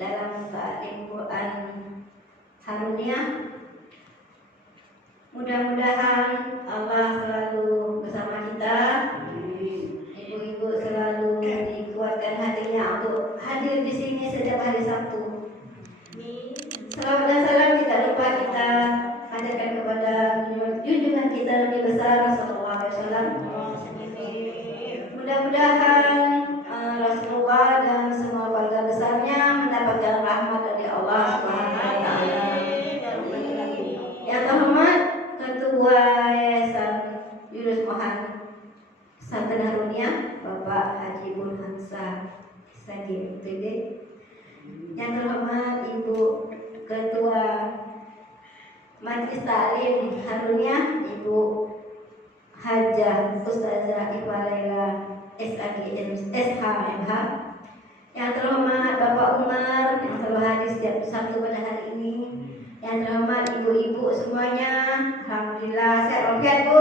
dalam ta'lim Quran Harunia. Mudah-mudahan Allah selalu bersama kita. Ibu-ibu selalu dikuatkan hatinya untuk hadir di sini setiap hari Sabtu. Salawat dan salam tidak lupa kita hadirkan kepada junjungan kita Nabi besar Sallallahu Alaihi Wasallam. Mudah-mudahan Rasulullah dan semua keluarga besarnya mendapatkan rahmat dari Allah Subhanahu Wa Taala. Yang terhormat Ketua Yayasan Yunus Mohan Santen Harunia Bapak Haji Burhansa Sadi UTD. Yang terhormat Ibu Ketua Majelis Taklim Harunia Ibu Hajah Ustazah Iqbalaila SHMH. Yang terhormat Bapak Umar yang selalu hadir setiap Sabtu pada hari ini. Yang terhormat ibu-ibu semuanya, alhamdulillah sehat walafiat Bu.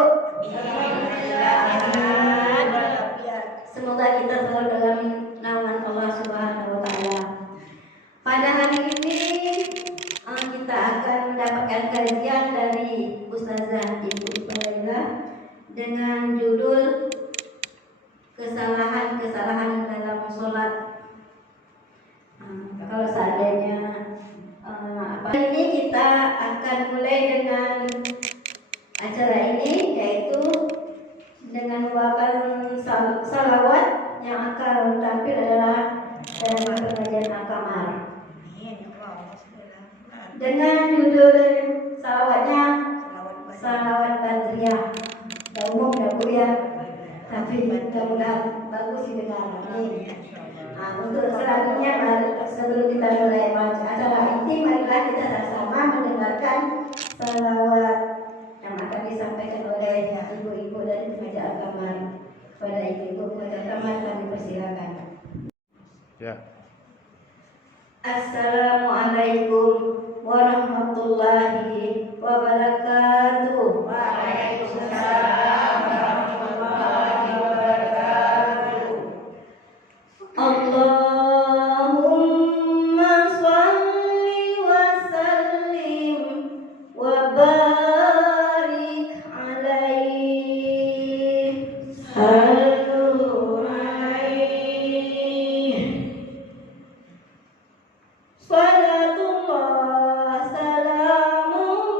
Semoga kita selalu dalam naungan Allah Subhanahu Wa Taala. Pada hari ini kita akan mendapatkan kajian dari Ustazah Ibu Iqbalaila dengan judul kesalahan-kesalahan dalam sholat. Kalau seandainya hari ini kita akan mulai dengan acara ini, yaitu dengan membawakan salawat yang akan tampil adalah tema pengajian Al-Kamar. Dengan judul salawatnya salawat Badriyah. Umum dan kuliah, tapi mudah-mudahan bagus didengar. Untuk selanjutnya, sebelum kita mulai acara inti, marilah kita sama-sama mendengarkan salawat yang akan disampaikan oleh ibu-ibu dari Pengajian Al-Kamar. Pada ibu-ibu Pengajian Al-Kamar kami persilakan. Ya. Assalamualaikum warahmatullahi wabarakatuh. Waalaikumsalam warahmatullahi wabarakatuh. Allahumma shalli wa sallim wa barik alaihi. Sallu alaihi. Salatullah salamullah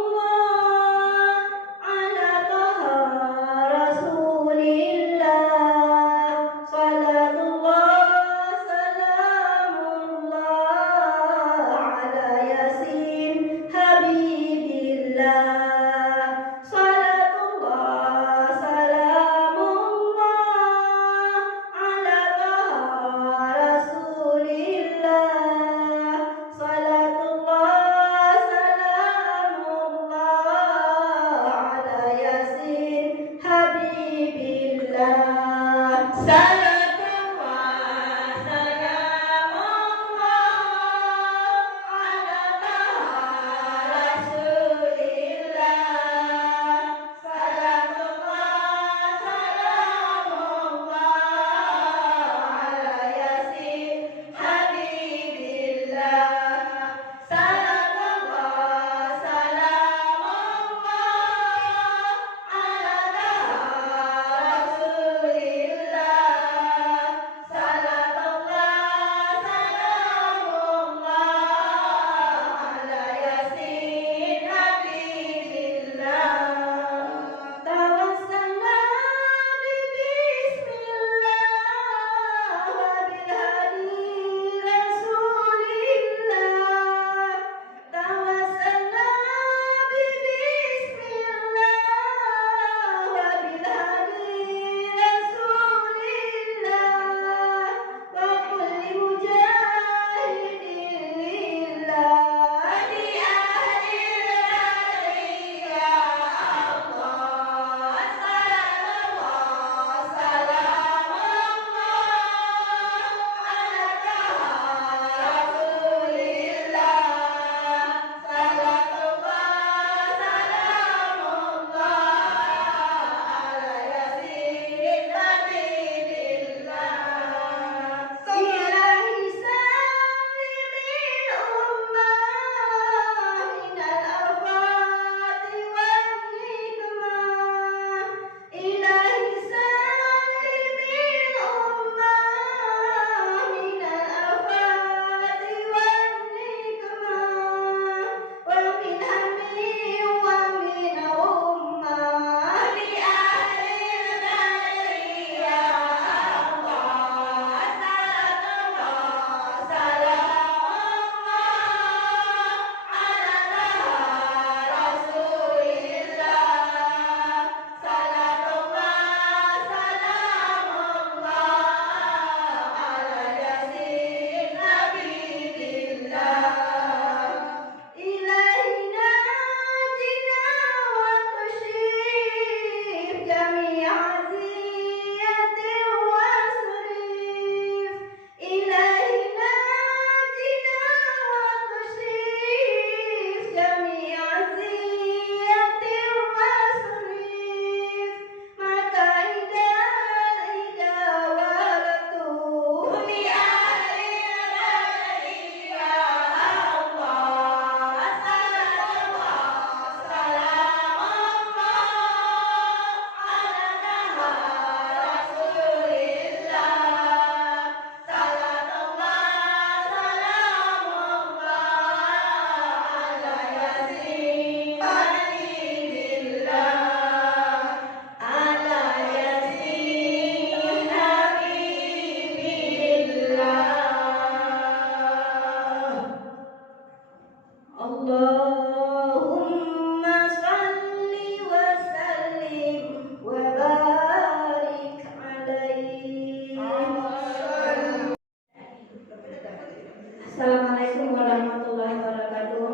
Assalamualaikum warahmatullahi wabarakatuh.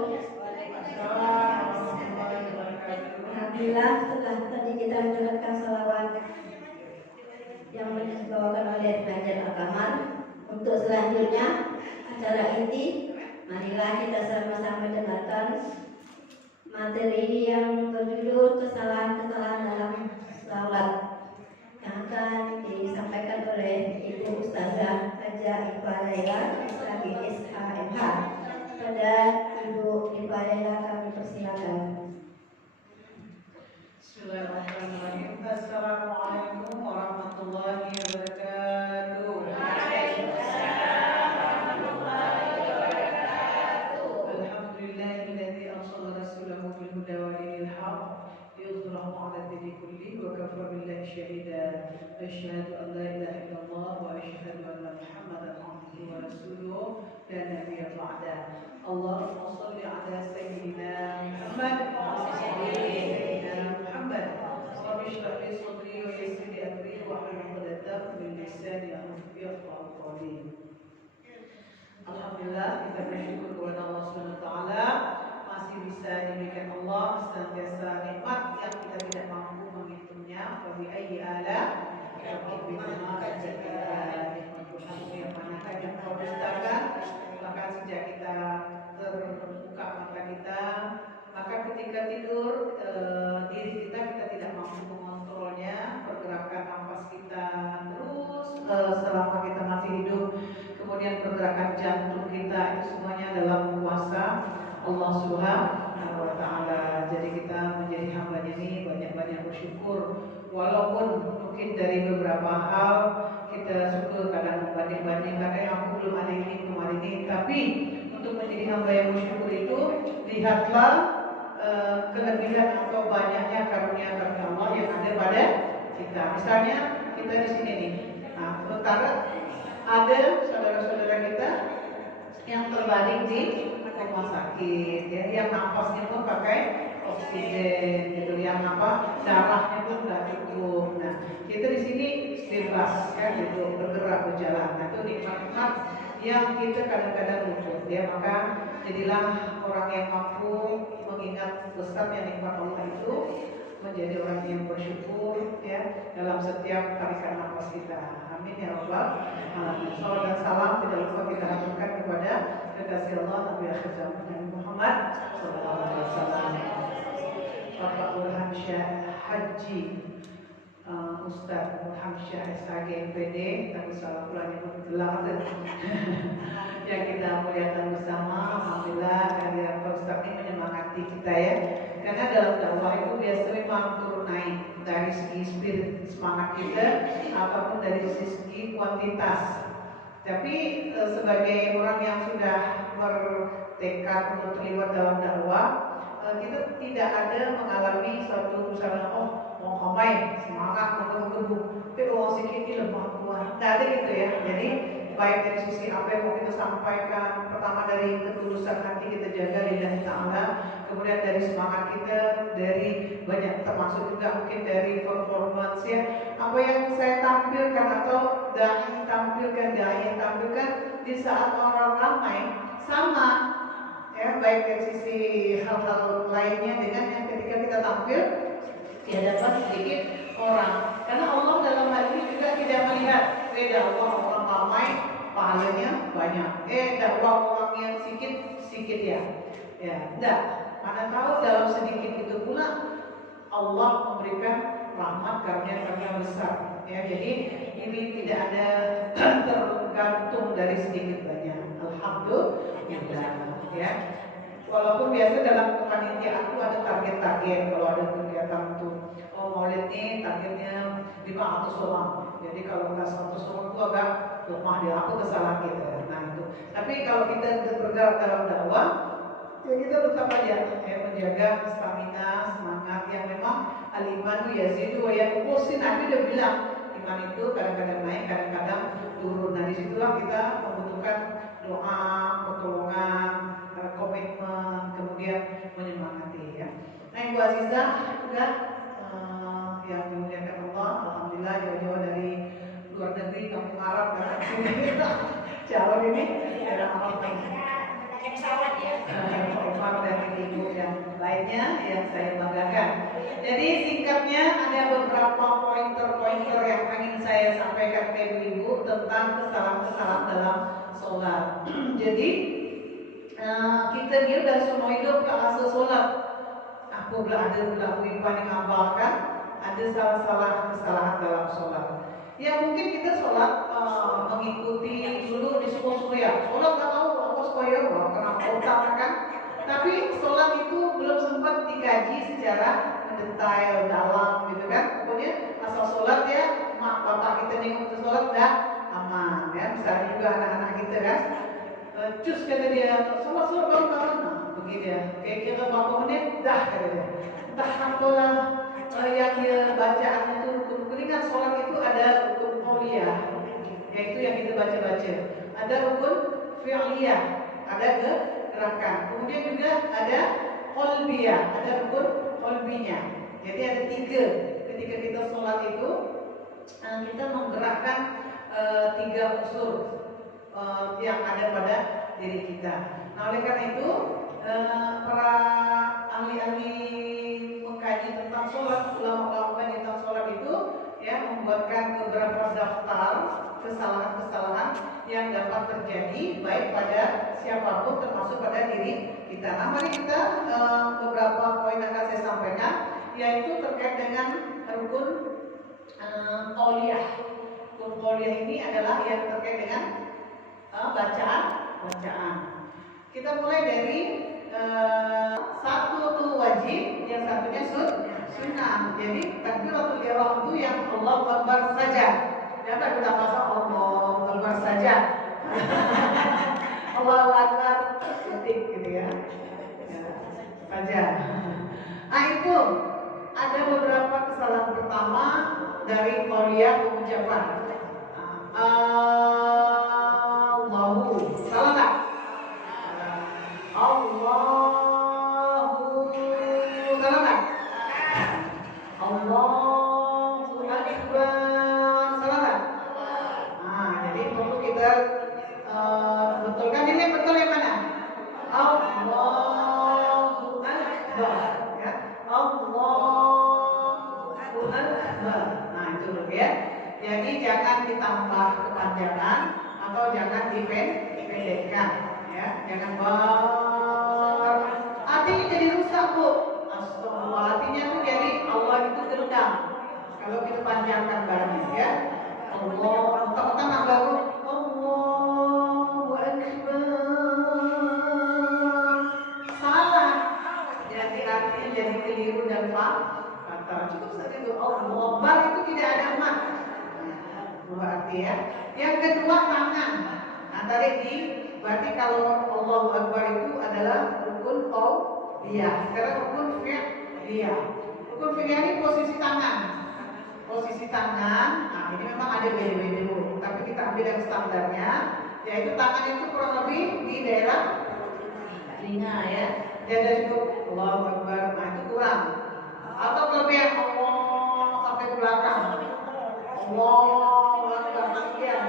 Alhamdulillah setelah tadi kita mendengarkan salawat yang dibawakan oleh Raja Al-Kamar. Untuk selanjutnya acara inti, marilah kita sama-sama dengarkan materi yang berjudul kesalahan-kesalahan dalam salat yang akan disampaikan oleh Ibu Ustazah Haja Ipa Laila SHMH. Pada Ibu Ipa Laila kami persilakan. Bismillahirrahmanirrahim. Assalamualaikum warahmatullahi wabarakatuh. Alhamdulillahilladzi arsala rasulahu bil huda wa dinil haqq liyudhhirahu 'ala ad-dini kullihi wa kafa billahi shahida. Asyhadu an la ilaha illallah wa asyhadu anna Muhammadan 'abduhu wa rasuluh la nabiyya ba'da. Allahumma shalli 'ala sayyidina Muhammad wa 'ala sayyidina Muhammad. Rabbi shrah li sadri wa yassir li amri wahlul 'uqdatam min lisani yafqahu qawli. Alhamdulillah, kita bersyukur kepada Allah Subhanahu wa taala masih bisa diberikan Allah senantiasa nikmat yang kita tidak mampu menghitungnya. Wa bi ayyi ala rabbikuma tukadziban. Yang manakah yang kau dustakan, bahkan sejak kita terbuka mata kita, maka ketika tidur diri kita tidak mampu mengontrolnya, pergerakan nafas kita terus selama kita masih hidup, kemudian pergerakan jantung kita itu semuanya dalam kuasa Allah Subhanahu wa taala. Jadi kita menjadi hamba-Nya ini banyak-banyak bersyukur, walaupun mungkin dari beberapa hal kita suka kadang membanding-banding, kadang aku belum ada ini, belum ada ini, tapi untuk menjadi hamba yang bersyukur itu lihatlah kelebihan atau banyaknya karunia-karunia Allah yang ada pada kita. Misalnya kita di sini nih, nah sementara ada saudara-saudara kita yang terbaring di rumah sakit, ya, yang nafasnya pun pakai oksigen, gitu, yang darahnya pun nggak cukup. Nah, kita di sini bebas, kan, gitu, bergerak, berjalan. Nah, itu nikmat-nikmat yang kita kadang-kadang luput, ya. Maka jadilah orang yang mampu mengingat besarnya nikmat Allah itu, menjadi orang yang bersyukur, ya, dalam setiap tarikan nafas kita. Amin ya rabbal alamin. Salawat dan salam tidak lupa kita haturkan kepada kekasih Allah Nabi akhir zaman Nabi Muhammad sallallahu alaihi wasallam. Bapak Burhan Syah Haji Ustaz Burhan Syah SAG MPD, tapi salah pulangnya gelar yang kita muliakan bersama. Alhamdulillah kehadiran Pak Ustaz ini menyemangati kita, ya. Karena dalam dakwah itu biasa memang turun naik dari segi spirit semangat kita ataupun dari segi kuantitas. Tapi sebagai orang yang sudah bertekad untuk terlibat dalam dakwah, kita tidak ada mengalami suatu misalnya mau hamai semangat menggebu-gebu, tapi sikit ini lemah kuat, tidak ada gitu, ya. Jadi baik dari sisi apa yang mau kita sampaikan, pertama dari ketulusan hati kita jaga lillahi ta'ala, kemudian dari semangat kita, dari banyak termasuk juga mungkin dari performance, ya, apa yang saya tampilkan atau yang tampilkan di saat orang ramai sama, ya, baik dari sisi hal-hal lainnya dengan yang ketika kita tampil di hadapan sedikit orang. Karena Allah dalam hal ini juga tidak melihat beda orang ramai pahalanya banyak, dakwah orang yang sedikit ya, enggak. Mana tahu dalam sedikit itu pula Allah memberikan rahmat karunia besar, ya. Jadi ini tidak ada tergantung dari sedikit banyak. Alhamdulillah, ya. Walaupun biasa dalam kepanitiaan itu ada target-target. Kalau ada kegiatan itu, maulid ini targetnya 500 orang. Jadi kalau nggak 100 orang itu agak lemah dia, aku kesalahan kita. Nah itu. Tapi kalau kita bergerak dalam dakwah, ya kita tetap aja, ya, menjaga stamina, semangat yang memang al-iman yazidu wa yanqus. Nabi udah bilang iman itu kadang-kadang naik, kadang-kadang turun. Nah disitulah kita membutuhkan doa, pertolongan, komitmen, kemudian menyemangati, ya. Nah Ibu Azizah juga yang dimuliakan Allah, alhamdulillah jauh-jauh dari luar negeri, kampung Arab datang sini calon ini ada Arab sahabatnya yang saya banggakan. Jadi singkatnya ada beberapa pointer-pointer yang ingin saya sampaikan ke ibu tentang kesalahan-kesalahan dalam sholat. Jadi kita ni udah semua hidup ke asal sholat. Aku ada paling ngabalkan ada salah-salah kesalahan dalam sholat. Ya mungkin kita sholat mengikuti dulu di semua ya. Sholat tak tahu apa supaya karena otak kan. Tapi sholat itu belum sempat dikaji secara detail dalam gitu kan. Kemudian asal sholat ya, mak bapak kita nengok ke sholat dah aman ya. Misalnya juga anak-anak kita kan. Cus kata dia, sholat baru kawan. Begitu ya. Kira-kira berapa menit dah kata dia. Entah apalah yang dia bacaan itu rukun kan sholat itu ada rukun qauliyah, yaitu yang kita baca-baca. Ada rukun fi'liyah, ada gerakan. Kemudian juga ada qalbiyah, ada rukun qalbinya. Jadi ada 3. Ketika kita sholat itu kita menggerakkan 3 unsur yang ada pada diri kita. Nah oleh karena itu para ahli-ahli mengkaji tentang sholat, ulama-ulama tentang sholat itu ya membuatkan beberapa daftar kesalahan-kesalahan yang dapat terjadi baik pada siapapun termasuk pada diri kita. Nah mari kita beberapa poin akan saya sampaikan, yaitu terkait dengan rukun qauliyah. Rukun qauliyah ini adalah yang terkait dengan bacaan. Kita mulai dari satu tuh wajib, yang satunya sunnah. Jadi takbiratul ihram itu yang Allahu Akbar saja. Jangan kita pasang Allahu Akbar saja. Allahu Akbar ketik gitu ya. Saja. Nah itu ada beberapa kesalahan pertama dari qauliyah pengucapan. Allahu salah tak? Allahu salah tak? Allahu Akbar salah tak? Nah jadi perlu kita betulkan ini betul yang mana? Allahu Akbar ya. Allahu Akbar. Nah itu dulu ya. Jadi jangan ditambah kepanjangan atau jangan dipendekkan ya. Jangan artinya jadi rusak bu. Astagfirullah, artinya tuh jadi Allah itu gendam kalau kita panjangkan barangnya ya. Allah otak-otak baru Allahu Akbar salah, jadi artinya jadi keliru dan fatal. Cukup saja itu Allahu Akbar itu tidak ada mat. Dua arti ya. Yang kedua tangan. Nah tadi berarti kalau Allahu Akbar itu adalah rukun qauliyah. Sekarang rukun fi'liyah. Rukun fi'liyah ini posisi tangan. Posisi tangan. Nah ini memang ada beda-beda dulu. Tapi kita ambil yang standarnya, yaitu tangan itu kurang lebih di daerah telinga ya. Dan dari itu Allahu Akbar. Nah itu kurang. Atau kelebihan Allah sampai ke belakang. Allahu Akbar sekian.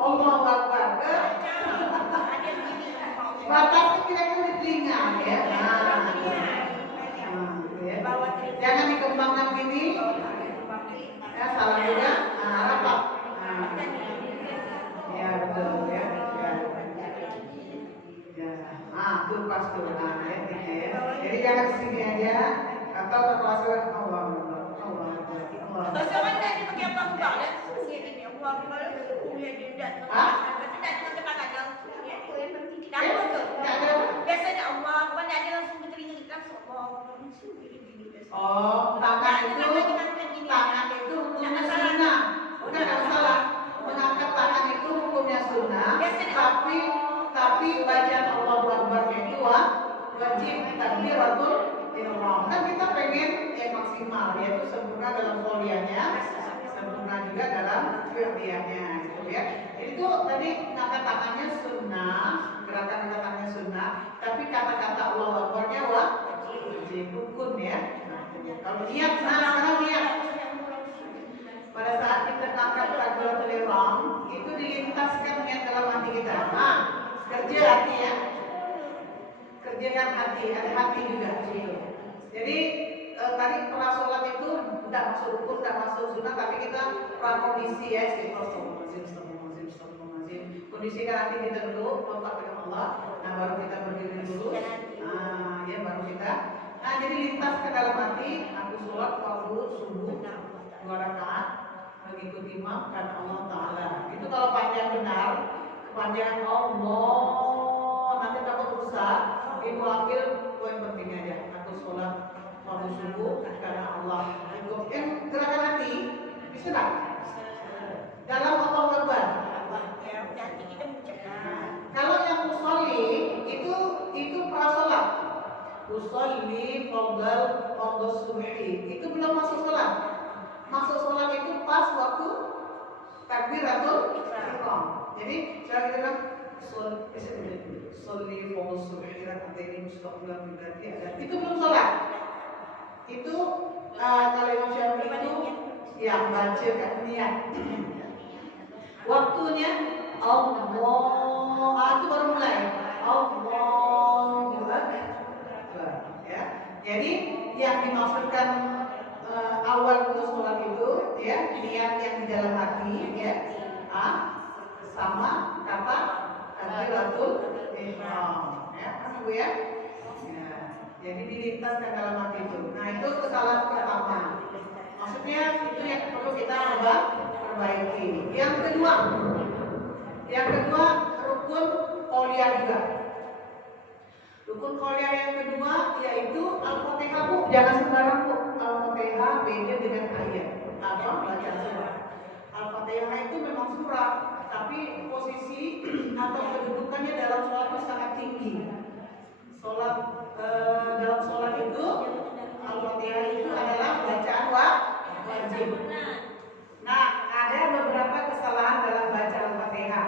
Allahu Akbar ke batasnya kira-kira di telinga ya. Nah, ya. Jangan dikembangkan gini. Ya salah juga. Nah, rapat. Ya betul ya. Ya. Tuh pas tuh. Nah, ya. Jadi jangan kesini aja atau terpaksa Allah. Pasal nak dia pakai apa ubah dah. Ini Allah dia dia dah. Biasanya Allah, bukan ada langsung bertelinga langsung Allah. Oh, tangan itu hukumnya sunnah. Bukan salah. Mengangkat tangan itu hukumnya sunnah. Tapi bacaan Allahu Akbar itu wajib takbiratul ihram. Kan kita pengen yang maksimal, yaitu sempurna dalam qauliyahnya, sempurna juga dalam fi'liyahnya gitu ya. Itu tadi ngangkat tangannya sunnah, gerakan tangannya sunnah, tapi kata-kata Allahu Akbarnya wajib rukun ya. Kalau niat, sekarang niat. Pada saat kita angkat takbiratul ihram, itu dilintaskan niat dalam hati kita. Kerja hati ya. Kerjakan hati, ada hati juga di situ. Jadi tadi pernah sholat itu tidak masuk rukun, tidak masuk sunnah, tapi kita prakondisi ya, kondisikan hati kita dulu, kontak dengan Allah. Nah baru kita berdiri dulu. Nah ya baru kita. Nah jadi lintas ke dalam hati. Aku sholat fardu subuh 2 rakaat mengikuti imam karena Allah Taala. Itu kalau panjang benar, kepanjangan Allah nanti takut rusak. Ibu ambil poin penting aja. Aku sholat fardu subuh karena Allah. Itu yang gerakan hati bisa tak? Dalam Allah Akbar. Kalau yang usolli itu prasolat. Usolli fardhu subhi. Itu belum masuk sholat. Masuk sholat itu pas waktu takbiratul ihram. Jadi saya bilang sholli fardhu subhi rakaatain mustaqbilan berarti ada. Itu belum sholat. Itu kalau Imam Syafi'i itu yang baca kan niat. Waktunya Allah, itu baru mulai. Allahu Akbar. Ya. Jadi yang dimaksudkan awal untuk sholat itu ya niat yang di dalam hati ya. Sama kata takbiratul ihram. Ya, Ibu ya. Ya. Jadi dilintaskan dalam hati itu. Nah, itu kesalahan pertama. Maksudnya itu yang perlu kita perbaiki. Yang kedua rukun qauliyah juga. Rukun qauliyah yang kedua yaitu Al-Fatihah, Bu. Jangan sembarang, Bu. Al-Fatihah beda dengan ayat atau bacaan surah. Al-Fatihah itu memang surah, tapi posisi atau kedudukannya dalam sholat itu sangat tinggi. Dalam sholat itu Al-Fatihah itu adalah bacaan wajib. Nah, ada beberapa kesalahan dalam baca Al-Fatihah.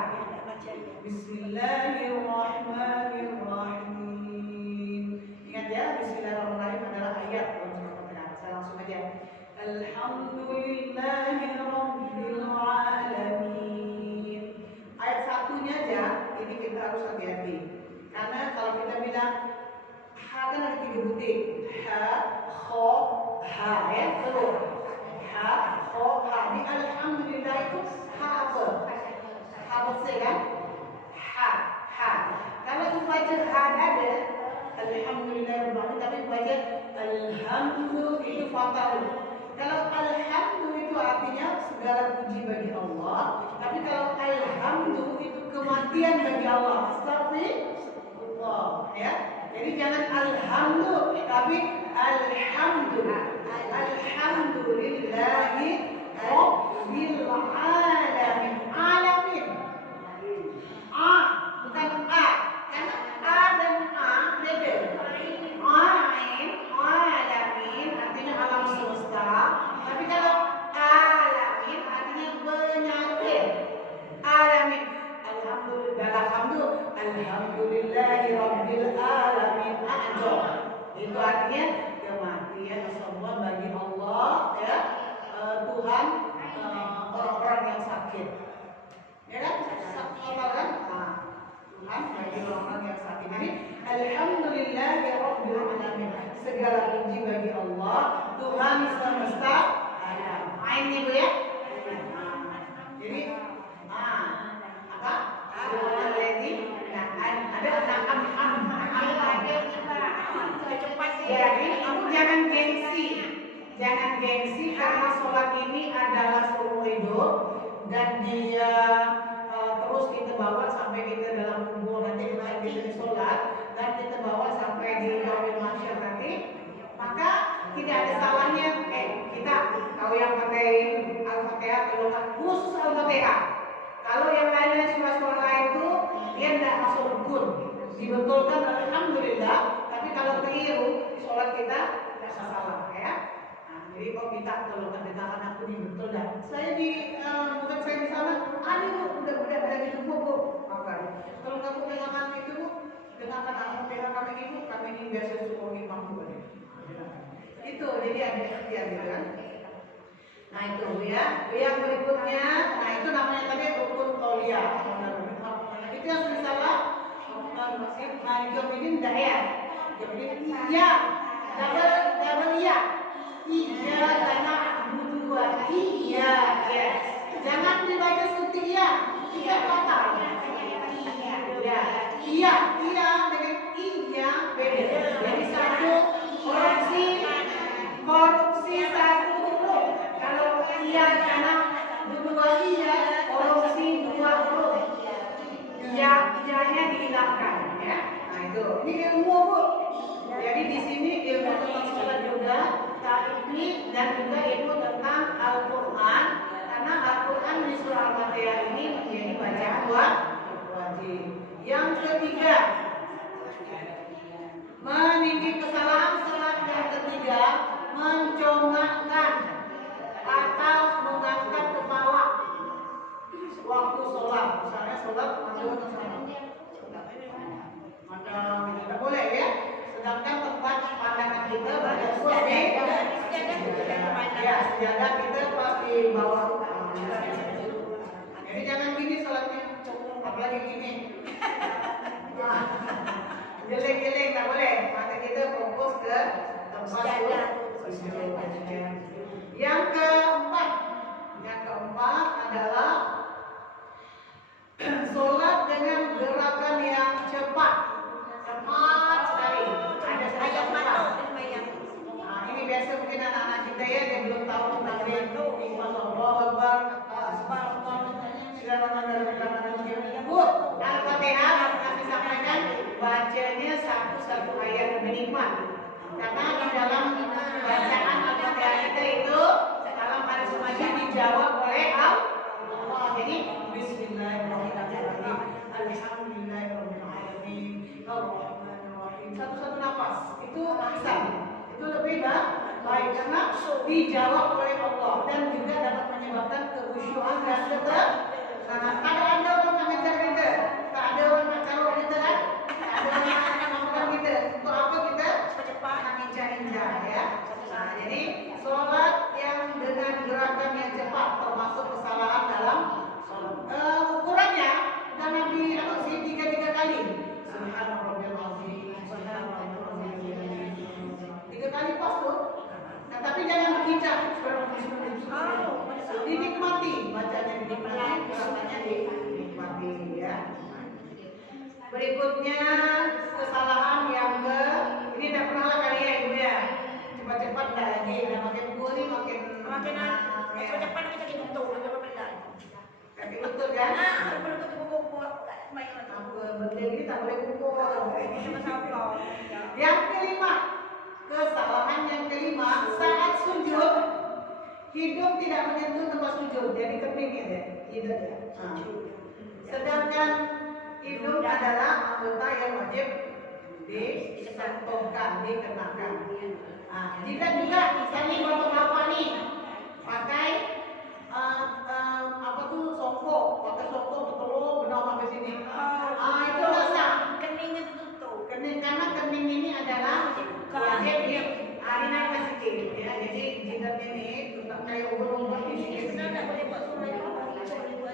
Bismillahirrahmanirrahim. Ingat ya, Bismillahirrahmanirrahim adalah ayat dalam surah Al-Fatihah. Saya langsung aja. Alhamdulillahirabbil alamin. Ayat satunya aja, ini kita harus hati-hati. Karena kalau kita bilang ha kan ada 3 butir. Ha, kho, ha ya, betul. Ha, kho, ha. Di alhamdulillah itu ha apa? Ha besar kan? Ha. Kalau itu baca ha ada alhamdulillah tapi baca alhamdu itu fathah. Kalau alhamdu itu artinya segala puji bagi Allah, tapi kalau alhamdu itu kematian bagi Allah. Astagfirullah ya. Jadi jangan alhamdu tapi alhamdulillah. Alhamdulillahi rabbil alamin. Alamin. Bukan a. Karena a dan a beda. Alamin artinya alam semesta. Tapi kalau alamin artinya penyakit. Alamin. Alhamdulillahi rabbil alamin. Itu artinya kematian semua bagi Allah ya. Tuhan orang-orang yang sakit. Ya kan? Tuhan bagi orang-orang yang sakit. Jadi alhamdulillahirabbil alamin. Segala puji bagi Allah, Tuhan semesta alam. Ini Bu ya. Jadi apa? Jadi kamu jangan gengsi karena sholat ini adalah seumur hidup dan dia terus kita bawa sampai kita dalam kubur nanti kita sholat dan kita bawa sampai di yaumil mahsyar nanti, maka tidak ada salahnya kita kalau yang pakai Al-Fatihah keluar khusus Al-Fatihah. Kalau yang lainnya surah-surah lain itu dia tidak masuk rukun, dibetulkan alhamdulillah, tapi kalau keliru di sholat kita tidak salah ya. Jadi kok kita kalau katakan aku dibetul dah. Saya bukan saya di sana, udah gitu Bu. Kalau kamu dengarkan itu, dengarkan Al-Fatihah kami ini biasa suka imam juga deh. Itu jadi ada ikhtiar gitu kan. Nah itu ya. Yang berikutnya, nah itu namanya tadi rukun qauliyah. Itu yang sudah salah. Nah, jawab ini enggak ya? Jawab ini iya. double iya. Iya karena dua iya ya. Jangan dibaca seperti iya. Tidak fatal. Ya, iya dengan iya beda. Jadi satu korupsi satu huruf. Kalau iya karena dua iya, korupsi dua huruf. Iyanya dihilangkan ya. Nah itu. Ini ilmu Bu. Jadi di sini ilmu tentang sholat juga, ta'rifni dan juga ilmu tentang Al-Qur'an. Karena Al-Qur'an di surah Al-Fatihah ini menjadi bacaan wajib. Yang ketiga, meninggi kesalahan sholat. Yang ketiga, mencongakkan atau mengangkat kepala waktu sholat. Misalnya sholat maka tidak boleh ya. Sedangkan tempat pandangan kita pada suami ya, sejadah kita pasti bawah. Jadi jangan gini sholatnya, apalagi gini. Geleng-geleng tak boleh. Maka kita fokus ke tempat Yang keempat adalah sholat dengan gerakan yang cepat sekali. Ada sayap mata. Nah, ini biasa mungkin anak-anak kita ya, dia belum tahu tentang itu. Allahu Akbar. Sudah Bu, Al-Fatihah kami sampaikan bacanya satu ayat minimal. Karena di dalam bacaan Al-Fatihah kita itu dalam hadis semacam dijawab oleh Allah. Jadi Bismillahirrahmanirrahim. Alhamdulillahirrahmanirrahim. Ar-Rahmanirrahim. Satu-satu nafas. Itu ahsan. Itu lebih baik karena dijawab oleh Allah dan juga dapat menyebabkan kekhusyuan dan ketenangan. Ada orang yang ngejar kita, tak ada orang yang calon kita kan, tak ada orang yang mampukan kita. Untuk apa kita cepat injak-injak ya. Nah, jadi sholat yang dengan gerakan yang cepat termasuk kesalahan dalam sholat. Ukurannya dan Nabi sih 3 kali. Tiga kali pas tuh. Nah, tapi jangan berbincang. Dinikmati bacanya, dinikmati ya. Berikutnya kesalahan yang ini udah pernah lah kali ya Ibu ya. Cepat-cepat dah lagi, udah makin tua nih makin cepat kita sakit lutut, kaki lutut kan? Berdiri ini tak boleh kumpul. Yang kelima, kesalahan yang kelima saat sujud hidung tidak menyentuh tempat sujud, jadi keping ya hidung ya. Sedangkan hidung adalah anggota yang wajib disentuhkan, dikenakan. Nah, jika juga misalnya bapak-bapak nih pakai apa tuh songkok, pakai songkok betul benar sampai sini. Itu rasa keningnya tertutup. kening karena kening ini adalah wajib di arina sedikit ya. Jadi jidatnya ini tetap kayak ubur-ubur di sini.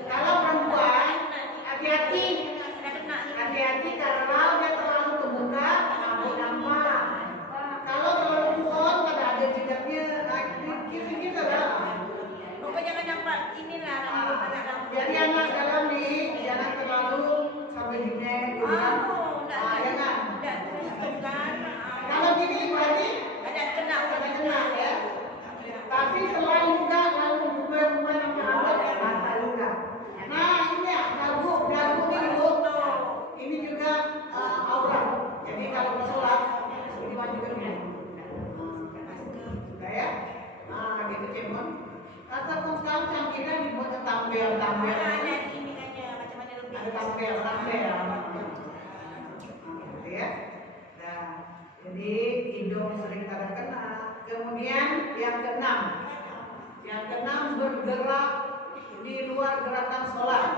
Kalau perempuan hati-hati kalau dia terlalu terbuka rambut nampak. Kalau terlalu kurang pada ada jidatnya gitu lah. Pokoknya jangan nampak inilah anak rambut. Jadi anak dalam nih jangan terlalu sampai gini. Jangan. Kalau gini berarti Ada kena ya. Tapi selain juga lalu buka sampai atas mata juga. Nah ini ya dagu ini Bu. Ini juga aurat. Jadi kalau sholat ini wajib begini. Sudah ya. Nah gitu cemon. Kata sekarang canggihnya dibuat tampil. Ada ini aja macam-macam lebih. Ada tampil. Gitu ya. Nah, jadi hidung sering kita kena. Kemudian yang keenam bergerak di luar gerakan sholat.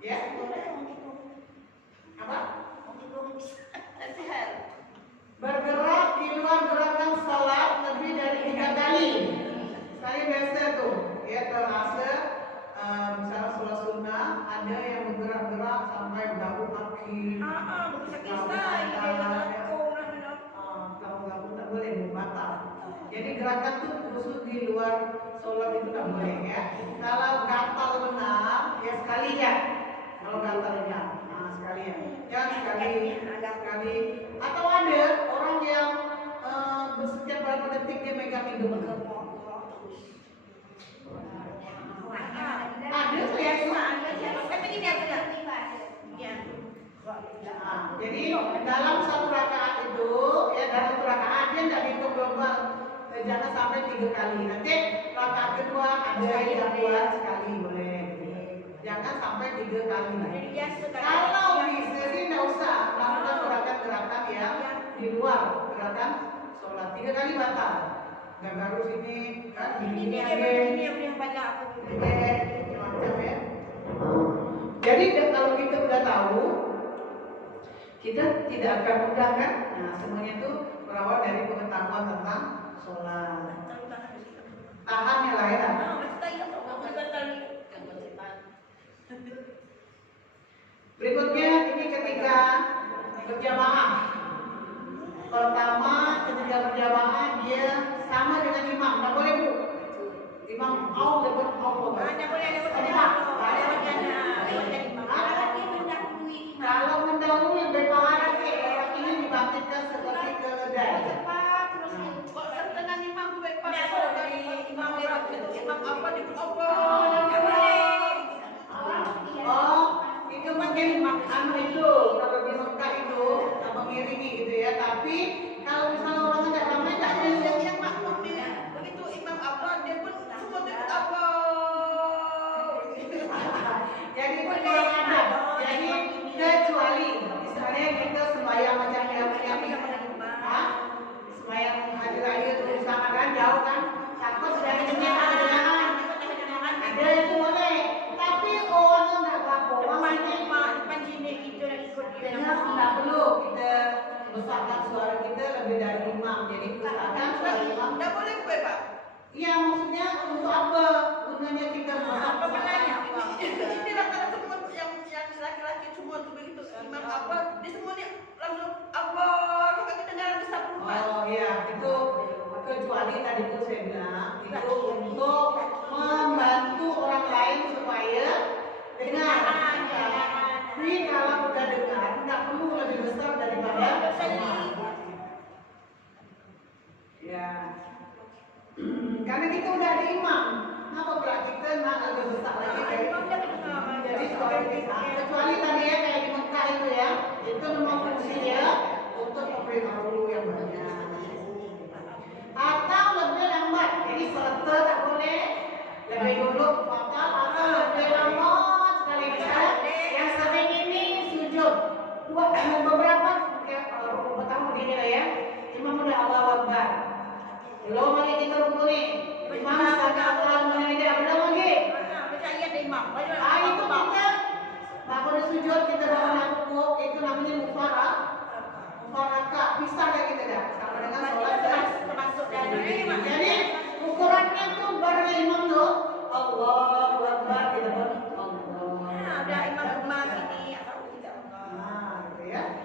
Ya. Apa? Bergerak di luar gerakan sholat lebih dari 3 kali. Saya biasa tuh, ya terasa misalnya sholat sunnah ada yang bergerak-gerak sampai dagu kaki. Bisa-bisa ini disarankan tuh khusus di luar sholat itu nggak boleh ya. Kalau gatal benar ya sekali ya. Kalau gatal benar, nah sekali ya. Jangan sekali. Atau ada orang yang setiap berapa detik dia megang hidung. Ada saya Tapi ini ada. Ya. Nah, jadi dalam satu rakaat itu ya dalam satu rakaat dia tidak dihitung global, jangan sampai 3 kali. Nanti rakaat kedua ada yang buat sekali boleh. Jangan sampai 3 kali. Kalau bisa sih tidak usah lakukan gerakan-gerakan yang di luar gerakan sholat 3 kali batal. Gagarus ini kan Ini yang banyak aku. macam ya. Jadi kalau kita udah tahu, kita tidak akan mudah kan? Nah, semuanya itu berawal dari pengetahuan tentang sholat. Tahannya lah ya. Berikutnya ini ketika berjamaah. Pertama ketika berjamaah dia sama dengan imam, nggak boleh bu. Imam depan Kalau mendahului lebih parah sih, orang ini dibangkitkan seperti keledai. Cepat terus kok setengah imam gue imam lewat gitu. Imam apa di apa? Oh, itu mungkin itu kalau di Mekah itu mengiringi gitu ya. Tapi kalau misalnya orang tidak ramai tidak ada Yang makmum dia begitu imam apa dia pun semua ikut apa. Jadi itu kurang ada. Jadi kecuali misalnya kita sembahyang macam yang sembahyang hari raya itu sama kan jauh kan, takut sudah kenyang ada itu boleh. Tapi orang nggak apa-apa, orang Pancine itu ikut dengar nggak perlu kita besarkan suara kita lebih dari imam. Jadi besarkan suara imam. Nggak boleh gue pak. Iya maksudnya untuk apa gunanya kita Apa besarkan benarnya? suara? Ini rata-rata semua yang laki-laki semua tuh begitu. Imam apa? Dia semuanya langsung apa? Sampai kita dalam besar perempuan. Oh iya, itu kecuali tadi itu saya bilang itu untuk membantu orang lain supaya dengar. Tapi kalau udah dengar, nggak perlu lebih besar daripada ya. Karena kita udah ada imam, kenapa pula kita nak lebih besar lagi dari jadi seperti kecuali tadi ya kayak di Mekah itu ya, itu memang fungsinya untuk memberitahu yang banyak. Atau lebih lambat, jadi serta tak boleh lebih dulu fatal atau lebih lambat sekali misalnya yang sering ini sujud beberapa pertama begini lah ya, imam udah Allahu Akbar, belum lagi kita rukuni, imam sampai Allahu Akbar belum lagi. Percaya ada imam. Itu kita bangun sujud kita bangun rukuk itu namanya mufaraqah pisah kayak gitu dah sama dengan sholat termasuk dari jadi ukurannya tuh bareng imam tuh Allahu Akbar kita pun Allah ada imam emas ini atau tidak gitu ya.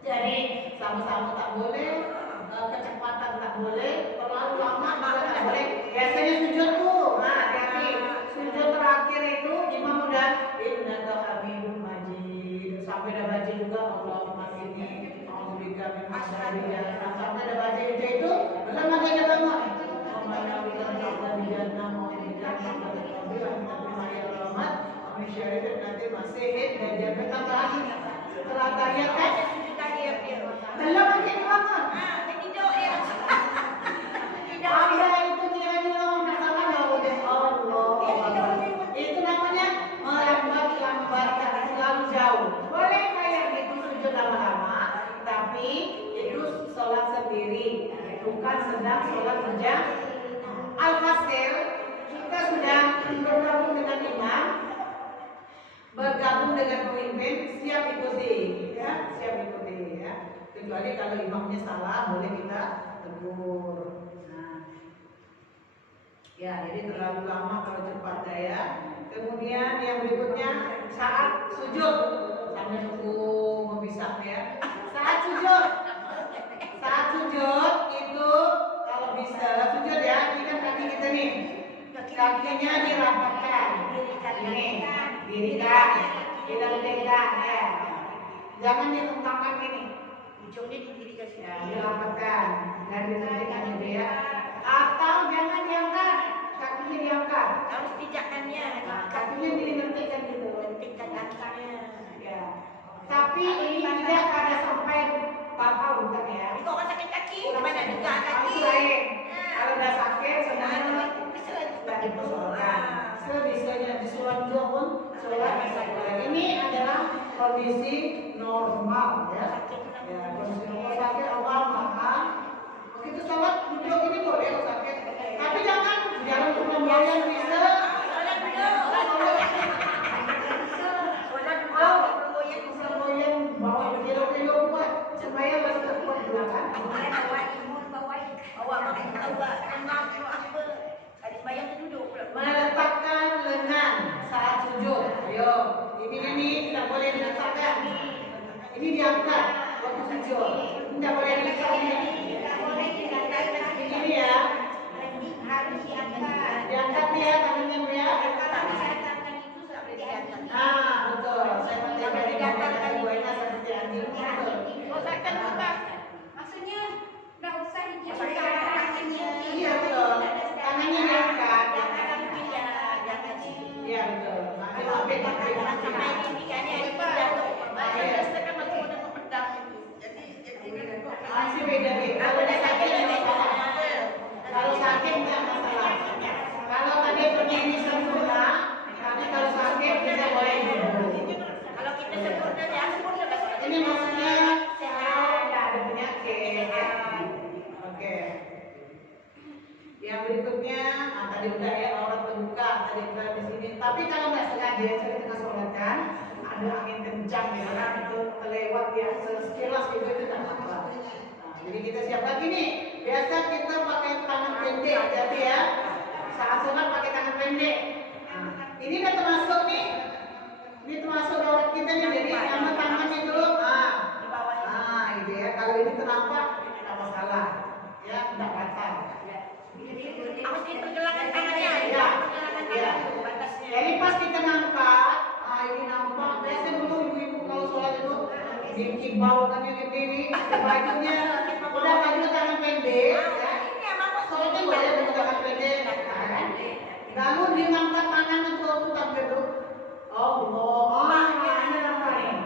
Jadi sama-sama tak boleh, kecepatan tak boleh, terlalu lama juga tak boleh. Biasanya sujud tuh, hati-hati. Sujud terakhir itu imam udah innaka hamidum majid. Sampai dah baca juga Allahumma inni a'udzubika min azabil jahannam. Sampai dah baca itu, belum lagi ada bangun. Allahumma bika min azabil jahannam wa min jahannam wa min qabil wa min azabil rahmat wa min syarri fitnatil masiihid dajjal. Tambahan setelah tahiyat kan? Belum lagi bangun. Ada itu kira-kira bersama Allah. Itu namanya melambat-lambatkan terlalu jauh. Boleh kayak gitu sujud lama-lama, tapi itu sholat sendiri, bukan sedang sholat berjamaah. Alhasil kita sudah bergabung dengan imam, bergabung dengan pemimpin, siap ikuti, ya, siap ikuti, ya. Kecuali kalau imamnya salah, boleh kita tegur. Ya, jadi terlalu lama kalau cepat ya. Kemudian yang berikutnya saat sujud sampai suku memisah ya. Saat sujud itu kalau bisa sujud kakinya dirapatkan. Ini, dirikan, tidak tegak ya. Jangan direntangkan ini. Ujungnya didirikan sini. Ya, dirapatkan dan ditegakkan gitu ya. Atau jangan diangkat, kakinya diangkat. Harus pijakannya. Kakinya dilentikkan gitu. Lentikkan kakinya. Ya. Tapi ini tidak pada sampai bapak bukan ya. Kalau orang sakit kaki, mana juga kaki. Itu lain. Kalau udah sakit sebenarnya tidak dipersoalkan. Sebisanya disuruh juga pun sholat bisa boleh. Ini adalah kondisi normal ya. Ya, kondisi normal sakit awal makan. Begitu sholat duduk ini boleh kalau sakit. Tapi jangan kemudian bisa. Semboyan bawa berkilo-kilo buat supaya lebih kuat belakang. Meletakkan lengan saat sujud. Ayo, ini tidak boleh diletakkan. Ini diangkat waktu sujud. Tidak boleh diletakkan. Ini ya. Diangkat ya tangannya Bu ya. Ah, betul. Saya pakai diangkat Bu Ena seperti anjing. Betul. Maksudnya nggak usah Iya betul. Tangannya diangkat. Iya betul. Masih beda nih. Kalau sakit kalau sakit nggak masalah. Kalau tadi berdiri sempurna, tapi kalau sakit kita boleh duduk. Kalau kita sempurna ya sempurna. Ini maksudnya sehat, nggak ada penyakit. Ya. Oke. Yang berikutnya, tadi udah ya aurat terbuka, tadi udah di sini. Tapi kalau nggak sengaja, saya tengah sholat kan, ada angin kencang ya, kan itu kelewat ya, sekilas gitu itu tidak apa-apa. Nah, jadi kita siapkan gini. Biasa kita pakai tangan pendek, jadi ya saat sholat pakai tangan pendek. Nah, ini udah termasuk nih, ini termasuk aurat kita nih. Jadi sama tangan itu, gitu ya. Kalau ini ternampak, tidak masalah, ya tidak batal. Harus dipergelangan tangannya. Ya, ya. Jadi pas kita ngangkat, ini nampak. Biasa dulu ibu-ibu kalau sholat itu bikin baukannya gini, bajunya udah baju tangan pendek, ya. Sholatnya boleh dengan tangan pendek, kan? Lalu dia ngangkat tangan itu putar dulu. Allah, ini apa nih?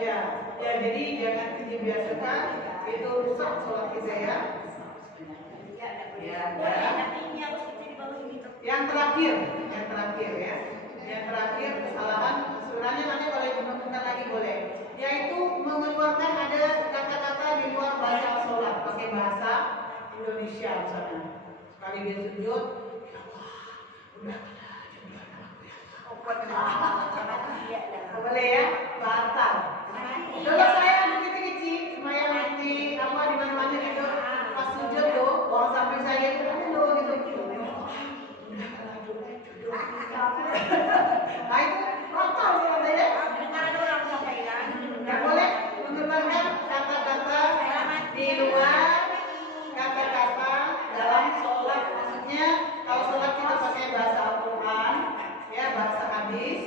Ya, ya jadi jangan dibiasakan itu rusak sholat kita ya. Ya, yang terakhir ya. Yang terakhir kesalahan sebenarnya nanti kalau dibenarkan lagi boleh, yaitu mengeluarkan ada kata-kata di luar bahasa sholat pakai bahasa Indonesia misalnya. Sekali dia sujud, boleh ya, batal. Dulu saya kecil-kecil, semuanya nanti apa di mana-mana gitu, pas sujud tuh, orang samping saya itu gitu. Nah itu batal sih ya. Nggak boleh mengeluarkan kata-kata di luar kata-kata dalam sholat. Maksudnya kalau sholat kita pakai bahasa Al-Quran, ya bahasa hadis,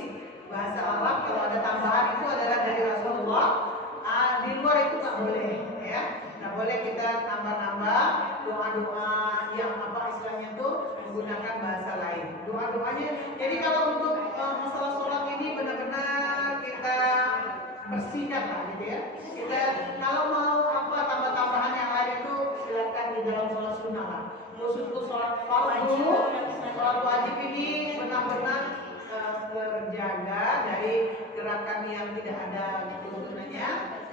bahasa Arab. Kalau ada tambahan itu adalah dari Rasulullah. Di luar itu nggak boleh, ya. Nggak boleh kita tambah-tambah doa-doa yang apa istilahnya itu menggunakan bahasa lain. Doa-doanya. Jadi kalau untuk masalah sholat ini benar-benar kita bersihkan lah, gitu ya. Kita kalau mau apa tambah-tambahan yang lain itu silakan di dalam sholat sunnah lah. Khusus untuk sholat fardu, sholat wajib ini benar-benar terjaga dari gerakan yang tidak ada tuntunannya,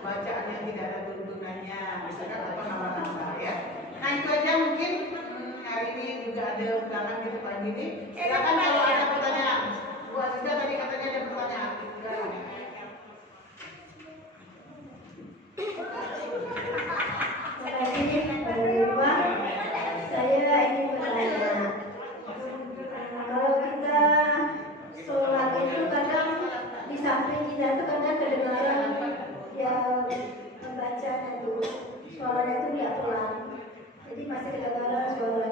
bacaan yang tidak ada tuntunannya, misalkan apa nama-nama ya. Nah itu aja mungkin hari ini juga ada undangan kita pagi ini. Silakan kalau ada pertanyaan. Bu Aziza tadi katanya ada pertanyaan. Saya ingin bertanya, kalau kita sholat itu kadang di samping kita itu kadang kedengaran yang membacanya itu suaranya itu tidak pelan, jadi masih kedengaran suara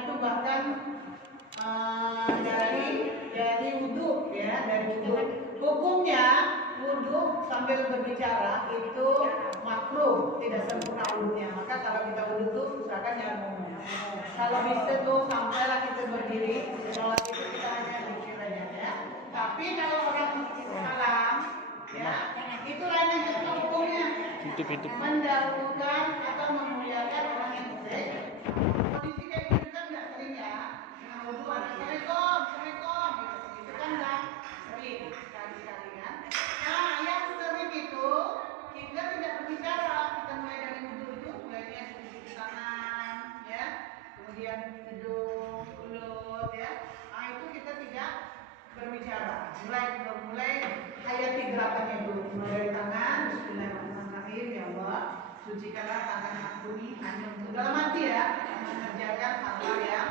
Itu bahkan dari wudhu ya, dari wudhu. Hukumnya wudhu sambil berbicara itu makruh, tidak sempurna wudhunya. Maka kalau kita wudhu tuh usahakan jangan ngomong. Kalau bisa tuh sampailah kita berdiri, sholat itu kita hanya zikir aja ya. Tapi kalau orang salam ya, itu lain aja hukumnya. Mendahulukan atau memuliakan orang yang musyrik. Kondisi kayak gitu kan nggak sering ya. Nah, wudhu assalamualaikum, gitu kan nggak sering, sekali-sekali kan. Nah, yang sering itu kita tidak berbicara. Kita mulai dari wudhu itu, mulainya cuci tangan, ya, kemudian hidung, mulut, ya. Nah, itu kita tidak berbicara. Mulai hayati gerakannya dulu. Mulai dari tangan, Bismillahirrahmanirrahim, ya Allah, sucikanlah tangan aku ini hanya untuk dalam hati ya, mengerjakan hal-hal yang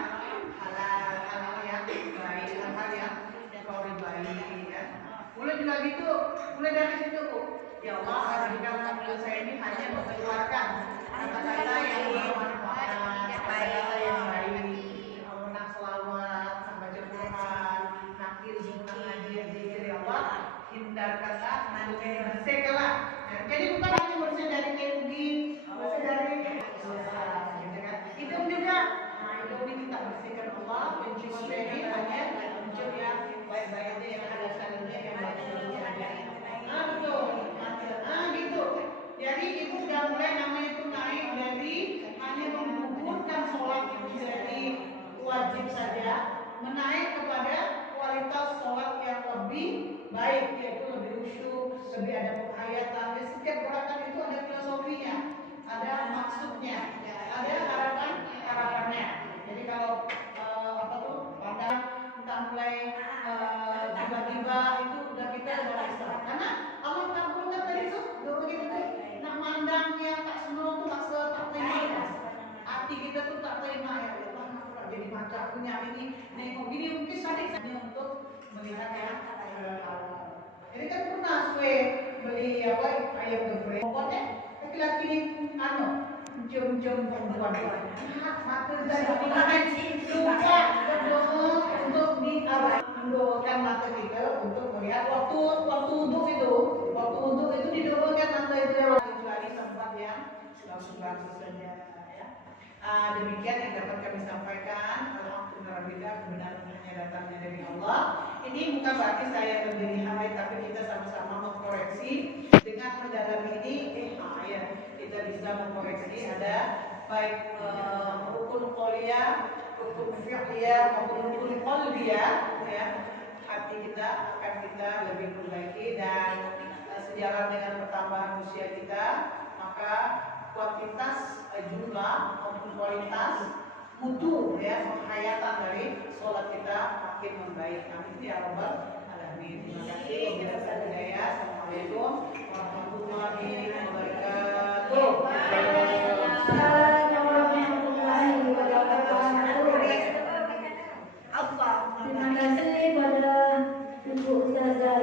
halal, hal-hal yang baik, hal-hal yang kau ridhai ya. Mulai juga gitu, mulai dari situ Bu. Ya Allah, jika mulut saya ini hanya mengeluarkan kata-kata yang bermanfaat, kata-kata yang baik, nak selawat, baca Quran, nakil, sunnah, ngaji, zikir ya Allah, hindarkanlah, bersihkanlah. Jadi bukan hanya bersih dari teologi, bersih dari dosa, gitu kan? Hidung juga, hidung ini kita bersihkan Allah, penciuman ini hanya mencium yang baik-baiknya, yang ada salahnya, yang baik-baiknya. Betul, gitu. Jadi itu udah mulai namanya itu naik dari hanya menggugurkan sholat itu jadi wajib saja, menaik kepada kualitas sholat yang lebih baik, yaitu lebih khusyuk, lebih ada penghayatan. Di setiap gerakan itu ada filosofinya, ada maksudnya, ada harapannya. Jadi kalau pandang kita mulai tiba-tiba itu udah kita berasa. Karena Allah kabulkan tadi itu, begitu nak mandang yang tak senang tuh tak terima. Hati kita tuh tak terima ya Allah. Jadi mata aku ini nengok gini mungkin tadi untuk melihat yang jadi kan pernah gue beli ayam geprek. Pokoknya laki-laki cium-cium perempuan. Mata dari lupa berdoa untuk mendoakan mata kita untuk melihat waktu wudhu itu didoakan mata itu kecuali tempat yang langsung saja ya. Demikian yang dapat kami sampaikan. Alhamdulillah, kebenarannya datangnya dari Allah. Ini bukan berarti saya berdiri high, tapi kita sama-sama mengkoreksi dengan mendalami ini. Kita bisa mengkoreksi ada baik rukun qauliyah, rukun fi'liyah maupun rukun qalbiyah ya. Hati kita akan kita lebih perbaiki dan sejalan dengan pertambahan usia kita, maka kuantitas jumlah maupun kualitas mutu ya penghayatan dari sholat kita makin membaik. Amin ya rabbal alamin. Terima kasih. Assalamualaikum warahmatullahi wabarakatuh. Terima kasih pada Ibu Ustazah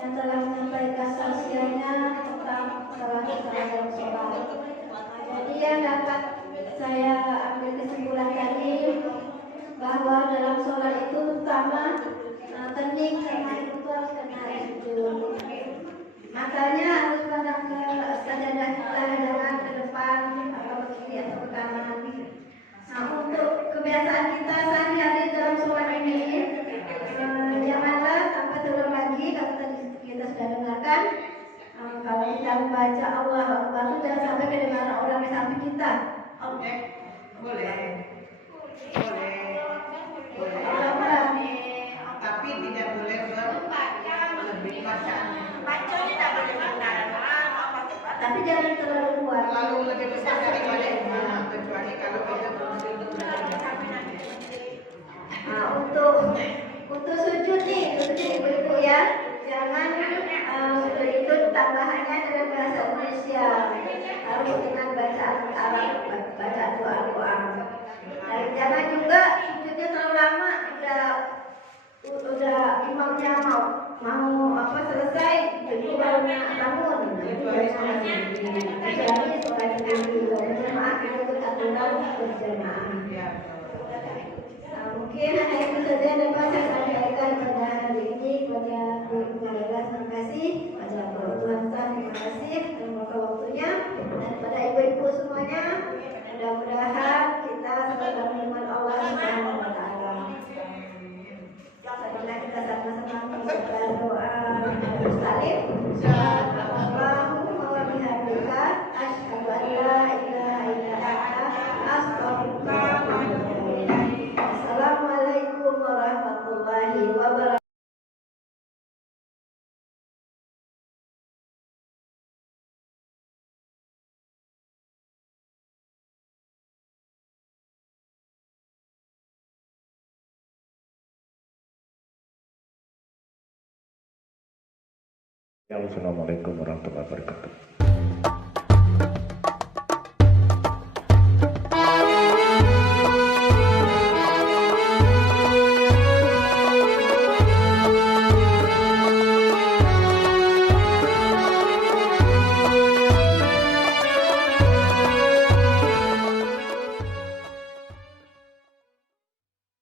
yang telah menyampaikan tausiahnya tentang salah dalam sholat. Jadi yang dapat saya ambil kesimpulan tadi bahwa dalam sholat itu pertama kening sama itu harus kena sujud. Matanya harus pandang ke sajadah kita, jangan ke depan atau ke kiri atau ke kanan. Nah, untuk kebiasaan kita sehari-hari dalam sholat ini, janganlah sampai terulang lagi kalau tadi kita sudah dengarkan. Kalau kita membaca Allah Akbar itu jangan sampai kedengaran orang di samping kita. Boleh. Tapi tidak boleh lebih bacaan. Bacanya tidak boleh besar. Tapi jangan terlalu kuat. Terlalu lebih besar daripada imam, kecuali kalau kita berusaha untuk untuk sujud nih, untuk ibu-ibu ya, jangan sujud itu tambahannya dengan bahasa Indonesia, harus dengan bacaan Arab, bacaan doa Al-Quran. Dan jangan juga sujudnya terlalu lama, udah imamnya mau selesai, itu baru bangun. dihadiri oleh jemaah kita beraturan berjamaah. Ya. Nah, mungkin hanya itu saja yang dapat saya sampaikan pada hari ini kepada Bu Pengarah. Terima kasih pada Tuhan terima kasih semoga waktunya dan pada ibu-ibu semuanya. Mudah-mudahan kita selalu dengan Allah Subhanahu wa taala. Marilah kita sama-sama mengucapkan doa salim. Allahumma wa bihamdika asyhadu an la ilaha illa anta astaghfiruka wa atubu ilaik. Assalamualaikum warahmatullahi wabarakatuh. Assalamualaikum warahmatullahi wabarakatuh.